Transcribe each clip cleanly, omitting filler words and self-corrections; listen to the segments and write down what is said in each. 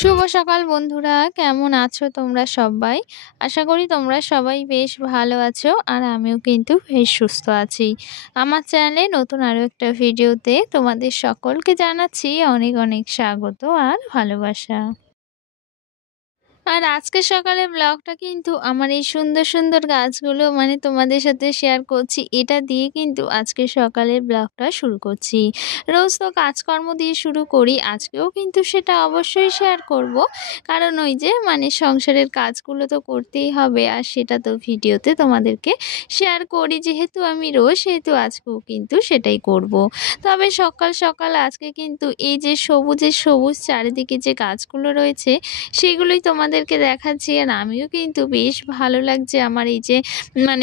শুভ সকাল বন্ধুরা, কেমন আছো তোমরা সবাই? আশা করি তোমরা সবাই বেশ ভালো আছো আর আমিও কিন্তু বেশ সুস্থ আছি। আমার চ্যানেলে নতুন আরো একটা ভিডিওতে তোমাদের সকলকে জানাচ্ছি অনেক অনেক স্বাগত আর ভালোবাসা। আর আজকে সকালের ব্লগটা কিন্তু আমার এই সুন্দর সুন্দর গাছগুলো তোমাদের সাথে শেয়ার করছি। এটা দিয়ে কিন্তু আজকে সকালের ব্লগটা শুরু করছি। রোজ তো কাজকর্ম দিয়ে শুরু করি, আজকেও কিন্তু সেটা অবশ্যই শেয়ার করব। কারণ ওই যে সংসারের কাজগুলো তো করতেই হবে, আর সেটা তো ভিডিওতে তোমাদেরকে শেয়ার করি। যেহেতু আমি রোজ, সেহেতু আজকেও কিন্তু সেটাই করব। তবে সকাল সকাল আজকে কিন্তু এই যে সবুজের সবুজ চারিদিকে যে গাছগুলো রয়েছে সেগুলোই তোমাদেরকে দেখাচ্ছি। আর আমিও কিন্তু বেশ ভালো লাগছে আমার এই যে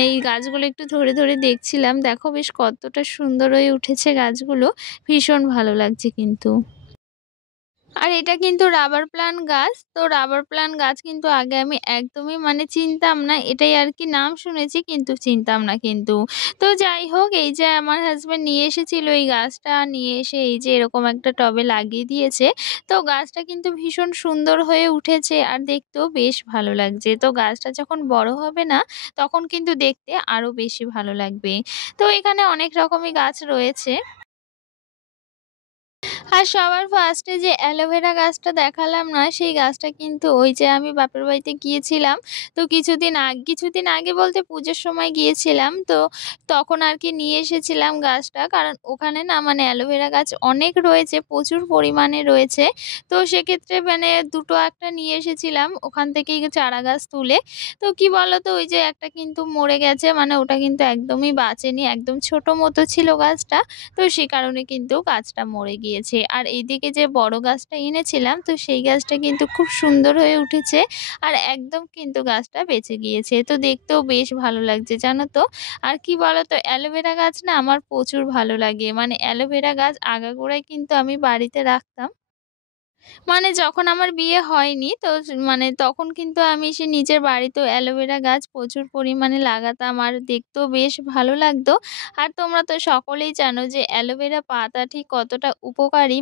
এই গাছগুলো একটু ধরে ধরে দেখছিলাম। দেখো বেশ কতটা সুন্দর হয়ে উঠেছে গাছগুলো, ভীষণ ভালো লাগছে কিন্তু। আর এটা কিন্তু রাবার প্লান্ট গাছ। তো রাবার প্লান্ট গাছ কিন্তু আগে আমি একদমই চিনতাম না, এটাই আর কি নাম শুনেছি কিন্তু চিনতাম না কিন্তু। তো যাই হোক, এই যে আমার হাজবেন্ড নিয়ে এসেছিল এই গাছটা, নিয়ে এসে এই যে এরকম একটা টবে লাগিয়ে দিয়েছে। তো গাছটা কিন্তু ভীষণ সুন্দর হয়ে উঠেছে আর দেখতেও বেশ ভালো লাগছে। তো গাছটা যখন বড় হবে না, তখন কিন্তু দেখতে আরো বেশি ভালো লাগবে। তো এখানে অনেক রকমই গাছ রয়েছে। আর সবার ফার্স্টে যে অ্যালোভেরা গাছটা দেখালাম না, সেই গাছটা কিন্তু ওই যে আমি বাপের বাড়িতে গিয়েছিলাম। তো কিছুদিন আগে বলতে পুজোর সময় গিয়েছিলাম। তো তখন আর কি নিয়ে এসেছিলাম গাছটা, কারণ ওখানে না অ্যালোভেরা গাছ অনেক রয়েছে, প্রচুর পরিমাণে রয়েছে। তো সেক্ষেত্রে দুটো একটা নিয়ে এসেছিলাম ওখান থেকেই চারা গাছ তুলে। তো কি বলতো, ওই যে একটা কিন্তু মরে গেছে, ওটা কিন্তু একদমই বাঁচেনি, একদম ছোট মতো ছিল গাছটা। তো সে কারণে কিন্তু গাছটা মরে গিয়েছে। আর এইদিকে যে বড় গাছটা এনেছিলাম, তো সেই গাছটা কিন্তু খুব সুন্দর হয়ে উঠেছে আর একদম কিন্তু গাছটা বেঁচে গিয়েছে। তো দেখতেও বেশ ভালো লাগছে, জানো তো। আর কি বলতো, অ্যালোভেরা গাছ না আমার প্রচুর ভালো লাগে। অ্যালোভেরা গাছ আগাগোড়ায় কিন্তু আমি বাড়িতে রাখতাম। যখন আমার বিয়ে হয়নি, তো তখন কিন্তু আমি সে নিজের বাড়িতেও অ্যালোভেরা গাছ প্রচুর পরিমাণে লাগাতাম আর দেখতেও বেশ ভালো লাগতো। আর তোমরা তো সকলেই জানো যে অ্যালোভেরা পাতা ঠিক কতটা উপকারী,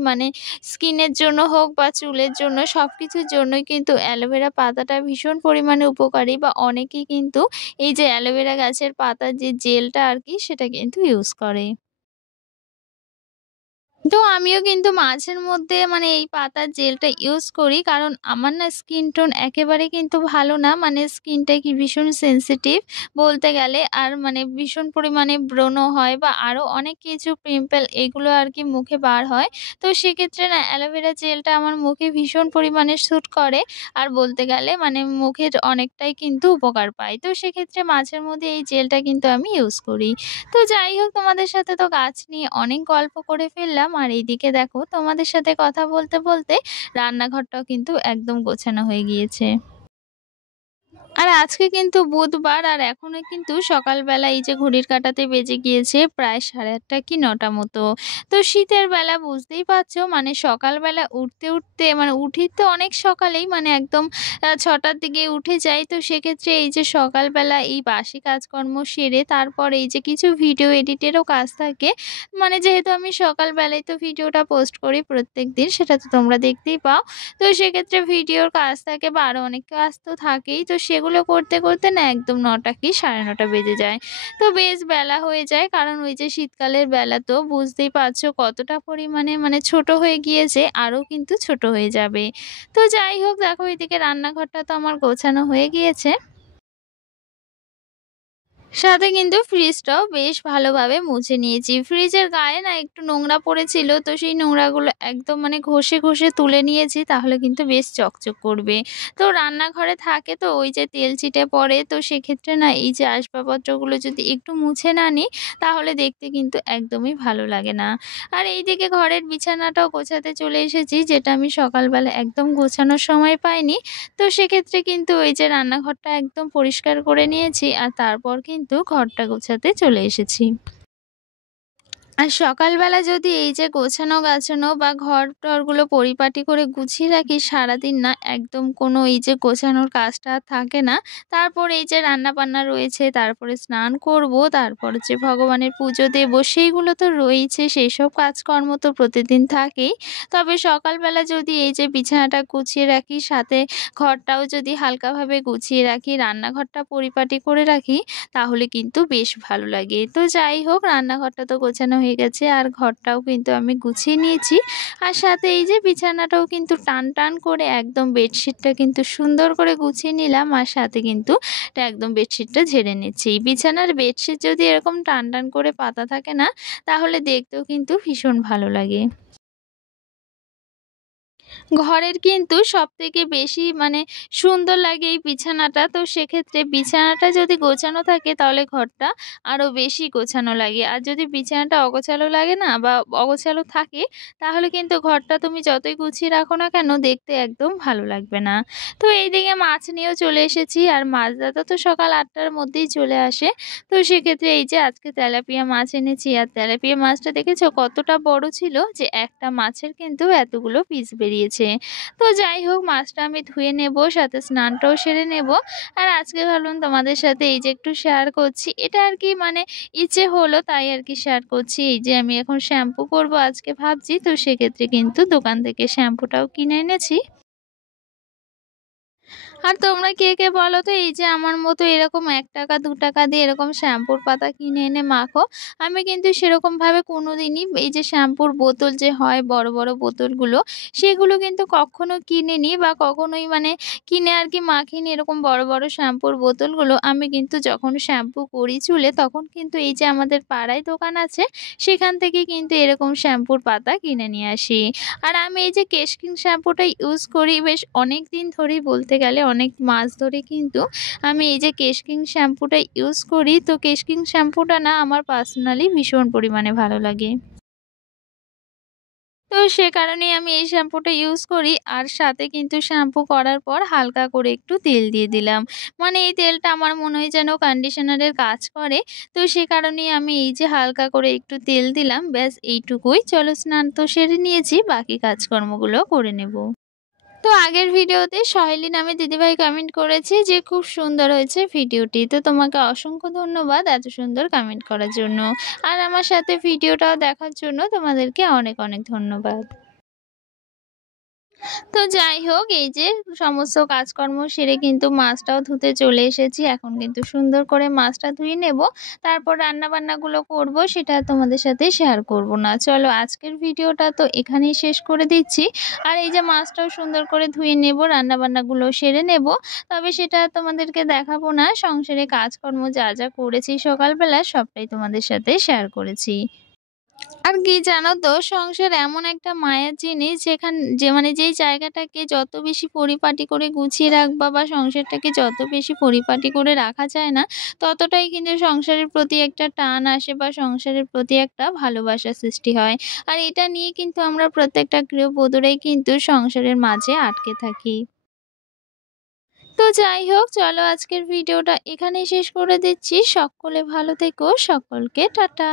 স্কিনের জন্য হোক বা চুলের জন্য, সবকিছুর জন্যই কিন্তু অ্যালোভেরা পাতাটা ভীষণ পরিমাণে উপকারী। বা অনেকেই কিন্তু এই যে অ্যালোভেরা গাছের পাতার যে জেলটা আর কি, সেটা কিন্তু ইউজ করে। তো আমিও কিন্তু মাঝের মধ্যে এই পাতার জেলটা ইউজ করি, কারণ আমার না স্কিন টোন একেবারে কিন্তু ভালো না। স্কিনটা কি ভীষণ সেনসিটিভ বলতে গেলে। আর ভীষণ পরিমাণে ব্রণ হয় বা আরো অনেক কিছু পিম্পল এগুলো আর কি মুখে বার হয়। তো সেক্ষেত্রে না অ্যালোভেরা জেলটা আমার মুখে ভীষণ পরিমাণে স্যুট করে। আর বলতে গেলে মুখের অনেকটাই কিন্তু উপকার পাই। তো সেক্ষেত্রে মাঝের মধ্যে এই জেলটা কিন্তু আমি ইউজ করি। তো যাই হোক, তোমাদের সাথে তো গাছ নিয়ে অনেক গল্প করে ফেললাম। আর এইদিকে দেখো, তোমাদের সাথে কথা বলতে বলতে রান্নাঘরটাও কিন্তু একদম গোছানো হয়ে গিয়েছে। আর আজকে কিন্তু বুধবার, আর এখনো কিন্তু সকালবেলা এই যে ঘড়ির কাঁটাতে বেজে গিয়েছে প্রায় 8:30 কি 9টা মতো। তো শীতের বেলা বুঝতেই পারছো, সকালবেলা উঠতে উঠতে উঠি তো অনেক সকালেই, একদম 6টার দিকে উঠে যাই। তো সেক্ষেত্রে এই যে সকালবেলা এই বাসি কাজকর্ম সেরে তারপর এই যে কিছু ভিডিও এডিটেরও কাজ থাকে। যেহেতু আমি সকালবেলায় তো ভিডিওটা পোস্ট করি প্রত্যেকদিন, সেটা তো তোমরা দেখতেই পাও। তো সেক্ষেত্রে ভিডিওর কাজ থাকে বা আরো অনেক কাজ তো থাকেই। তো সেগুলো করতে করতে না একদম 9টা কি 9:30 বেজে যায়। তো বেশ বেলা হয়ে যায়, কারণ ওই যে শীতকালের বেলা তো বুঝতেই পারছো কতটা পরিমাণে ছোট হয়ে গিয়েছে, আরো কিন্তু ছোট হয়ে যাবে। তো যাই হোক, দেখো এদিকে রান্নাঘরটা তো আমার গোছানো হয়ে গিয়েছে। সাথে কিন্তু ফ্রিজটাও বেশ ভালোভাবে মুছে নিয়েছি। ফ্রিজের গায়ে না একটু নোংরা পড়েছিল, তো সেই নোংরাগুলো একদম ঘষে ঘষে তুলে নিয়েছি, তাহলে কিন্তু বেশ চকচক করবে। তো রান্নাঘরে থাকে তো ওই যে তেল ছিটে পড়ে, তো সেক্ষেত্রে না এই যে আসবাবপত্রগুলো যদি একটু মুছে না নিই, তাহলে দেখতে কিন্তু একদমই ভালো লাগে না। আর এইদিকে ঘরের বিছানাটাও গোছাতে চলে এসেছি, যেটা আমি সকালবেলা একদম গোছানোর সময় পাইনি। তো সেক্ষেত্রে কিন্তু ওই যে রান্নাঘরটা একদম পরিষ্কার করে নিয়েছি আর তারপর কিন্তু ঘরটা গোছাতে চলে এসেছি। আর সকালবেলা যদি এই যে গোছানো গাছানো বা ঘর-টরগুলো পরিপাটি করে গুছিয়ে রাখি সারাদিন না একদম কোনো এই যে গোছানোর কাজটা আর থাকে না। তারপর এই যে রান্না-বান্না রয়েছে, তারপরে স্নান করব, তারপর হচ্ছে ভগবানের পুজো দেব, সেইগুলো তো রয়েইছে, সেইসব কাজকর্ম তো প্রতিদিন থাকেই। তবে সকালবেলা যদি এই যে বিছানাটা গুছিয়ে রাখি, সাথে ঘরটাও যদি হালকাভাবে গুছিয়ে রাখি, রান্নাঘরটা পরিপাটি করে রাখি, তাহলে কিন্তু বেশ ভালো লাগে। তো যাই হোক, রান্নাঘরটা তো গোছানো হয়ে গেছে আর ঘরটাও কিন্তু আমি গুছিয়ে নিয়েছি। আর সাথে এই যে বিছানাটাও কিন্তু টান করে একদম বেডশিটটা কিন্তু সুন্দর করে গুছিয়ে নিলাম আর সাথে কিন্তু একদম বেডশিটটা ঝেড়ে নিচ্ছি। বিছানার বেডশিট যদি এরকম টান করে পাতা থাকে না, তাহলে দেখতেও কিন্তু ভীষণ ভালো লাগে। ঘরের কিন্তু সবথেকে বেশি সুন্দর লাগে এই বিছানাটা। তো সেক্ষেত্রে বিছানাটা যদি গোছানো থাকে তাহলে ঘরটা আরো বেশি গোছানো লাগে। আর যদি বিছানাটা অগোছালো লাগে না বা অগোছালো থাকে তাহলে কিন্তু ঘরটা তুমি যতই গুছিয়ে রাখো না কেন দেখতে একদম ভালো লাগবে না। তো এইদিকে মাছ নিয়েও চলে এসেছি আর মাছ দাদা তো সকাল ৮টার মধ্যেই চলে আসে। তো সেক্ষেত্রে এই যে আজকে তেলাপিয়া মাছ এনেছি আর তেলাপিয়া মাছটা দেখেছো কতটা বড় ছিল যে একটা মাছের কিন্তু এতগুলো পিস বেরিয়েছে। তো যাই হোক, মাছটা আমি ধুয়ে নেব, সাথে স্নানটাও সেরে নেব। আর আজকে ভাবলাম তোমাদের সাথে এই যে একটু শেয়ার করছি, এটা আর কি ইচ্ছে হলো তাই আর কি শেয়ার করছি। এই যে আমি এখন শ্যাম্পু করব আজকে ভাবছি, তো সেক্ষেত্রে কিন্তু দোকান থেকে শ্যাম্পুটাও কিনে এনেছি। আর তোমরা কে বলো তো এই যে আমার মতো এরকম ৳১ ৳২ দিয়ে এরকম শ্যাম্পুর পাতা কিনে এনে মাখো? আমি কিন্তু সেরকমভাবে কোনোদিনই এই যে শ্যাম্পুর বোতল যে হয় বড় বোতলগুলো, সেগুলো কিন্তু কখনো কিনিনি বা কখনোই কিনে আর কি মাখিনি এরকম বড় শ্যাম্পুর বোতলগুলো। আমি কিন্তু যখন শ্যাম্পু করি চুলে তখন কিন্তু এই যে আমাদের পাড়ায় দোকান আছে, সেখান থেকে কিন্তু এরকম শ্যাম্পুর পাতা কিনে নিয়ে আসি। আর আমি এই যে কেশ কিং শ্যাম্পুটা ইউজ করি বেশ অনেকদিন ধরেই, বলতে গেলে অনেক মাস ধরে কিন্তু আমি এই যে কেশ কিং শ্যাম্পুটা ইউজ করি। তো কেশ কিং শ্যাম্পুটা না আমার পার্সোনালি ভীষণ পরিমাণে ভালো লাগে। তো সে কারণেই আমি এই শ্যাম্পুটা ইউজ করি আর সাথে কিন্তু শ্যাম্পু করার পর হালকা করে একটু তেল দিয়ে দিলাম। এই তেলটা আমার মনে হয় যেন কন্ডিশনারের কাজ করে। তো সে কারণেই আমি এই যে হালকা করে একটু তেল দিলাম, ব্যাস এইটুকুই। চলো, স্নান তো সেরে নিয়েছি, বাকি কাজকর্মগুলো করে নেব। তো আগের ভিডিওতে সহেলী নামে দিদিভাই কমেন্ট করেছে যে খুব সুন্দর হয়েছে ভিডিওটি। তো তোমাকে অসংখ্য ধন্যবাদ এত সুন্দর কমেন্ট করার জন্য। আর আমার সাথে ভিডিওটাও দেখার জন্য তোমাদেরকে অনেক ধন্যবাদ। তো যাই হোক, এই যে সমস্ত কাজকর্ম সেরে কিন্তু মাছটাও ধুতে চলে এসেছি। এখন কিন্তু সুন্দর করে মাছটা ধুয়ে নেব। তারপর রান্নাবান্নাগুলো করব, সেটা তোমাদের সাথে শেয়ার করব না। চলো, আজকের ভিডিওটা তো এখানেই শেষ করে দিচ্ছি। আর এই যে মাছটাও সুন্দর করে ধুয়ে নেব, রান্নাবান্নাগুলো সেরে নেব। তবে সেটা তোমাদেরকে দেখাবো না। সংসারে কাজকর্ম যা করেছি সকালবেলা সবটাই তোমাদের সাথে শেয়ার করেছি। আর কি জানো তো, সংসার এমন একটা মায়ার জিনিস যেই জায়গাটাকে যত বেশি পরিপাটি করে গুছিয়ে রাখবা বা সংসারটাকে যত বেশি পরিপাটি করে রাখা যায় না, ততটাই কিন্তু সংসারের প্রতি একটা টান আসে বা সংসারের প্রতি একটা ভালোবাসা সৃষ্টি হয়। আর এটা নিয়ে কিন্তু আমরা প্রত্যেকটা গৃহবধূরাই কিন্তু সংসারের মাঝে আটকে থাকি। তো যাই হোক, চলো আজকের ভিডিওটা এখানেই শেষ করে দিচ্ছি। সকলে ভালো থেকো, সকলকে টাটা।